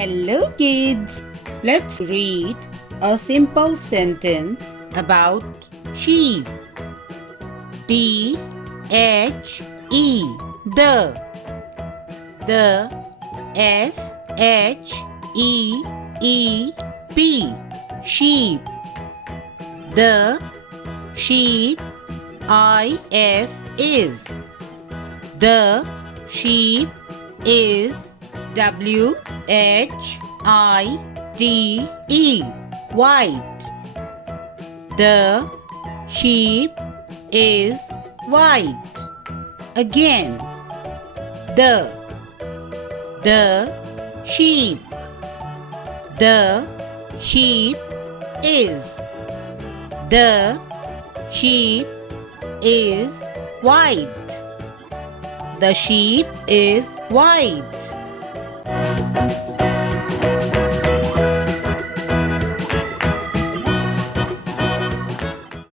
Hello kids! Let's read a simple sentence about sheep. T-H-E The S-H-E-E-P Sheep. The sheep is The sheep is W-H-I-T-E White. The sheep is white. Again. The sheep. The sheep is. The sheep is white. The sheep is white.